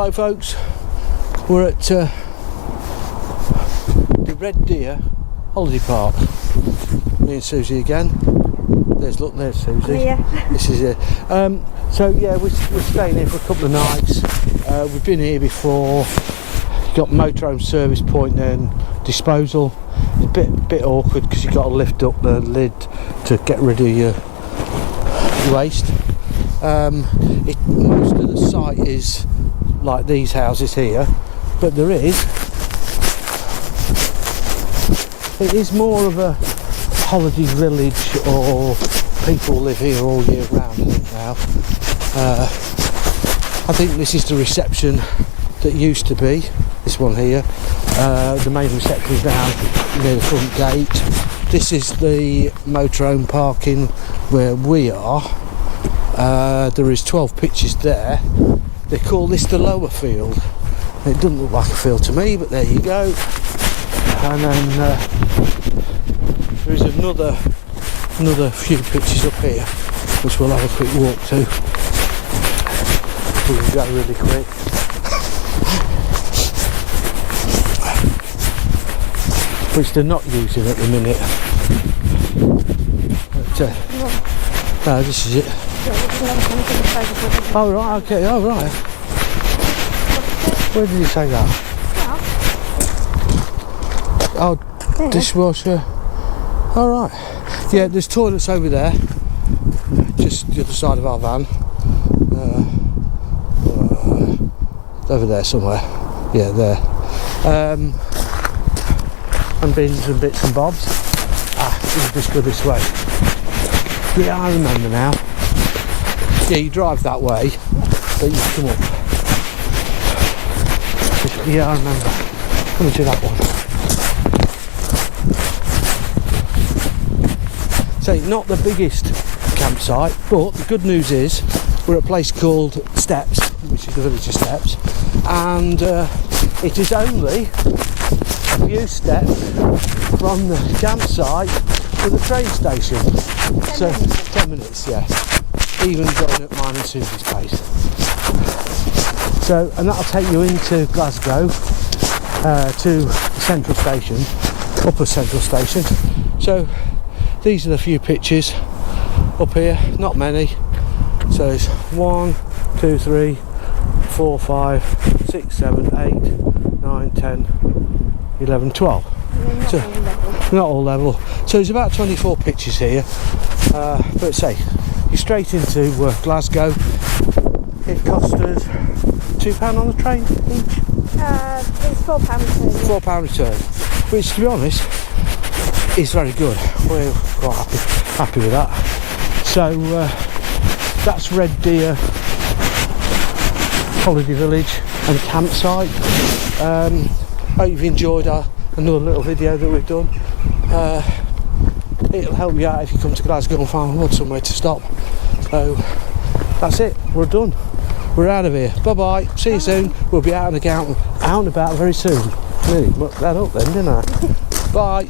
Hello folks, we're at the Red Deer Holiday Park. Me and Susie again. There's Susie. Yeah. This is it. So yeah, we're staying here for a couple of nights. We've been here before. Got Motorhome service point and disposal. It's a bit awkward because you've got to lift up the lid to get rid of your waste. Most of the site is like these houses here, but it is more of a holiday village, or people live here all year round now. I think this is the reception that used to be, this one here. The main reception is down near the front gate. This is the motorhome parking where we are. There is 12 pitches there. They call this the lower field. It doesn't look like a field to me, but there you go. And then there is another few pitches up here, which we'll have a quick walk to. We can go really quick. Which they're not using at the minute. But, no, this is it. Oh right, okay, oh right. Where did you say that? Oh, dishwasher. All right. Yeah, there's toilets over there, just the other side of our van. Over there somewhere. Yeah, there. And bins and bits and bobs. You just go this way. Yeah, I remember now. Yeah, you drive that way, but you come up. Yeah, I remember. Coming to that one. So, not the biggest campsite, but the good news is we're at a place called Steps, which is the village of Steps, and it is only a few steps from the campsite to the train station. 10 minutes, yeah. Even going at mine and Susie's pace. So, and that'll take you into Glasgow, to the central station, upper central station. So, these are the few pitches up here, not many. So it's 1, 2, 3, 4, 5, 6, 7, 8, 9, 10, 11, 12. So, not all level. So there's about 24 pitches here. But say, you're straight into Glasgow. It cost us £2 on the train each. It's £4 return. £4 return, which to be honest is very good. We're quite happy with that. So that's Red Deer Holiday Village and Campsite. Hope you've enjoyed another little video that we've done. It'll help you out if you come to Glasgow and find somewhere to stop. So that's it, we're done. We're out of here. Bye bye, see you soon. We'll be out and about very soon. Nearly mucked that up then, didn't I? Bye.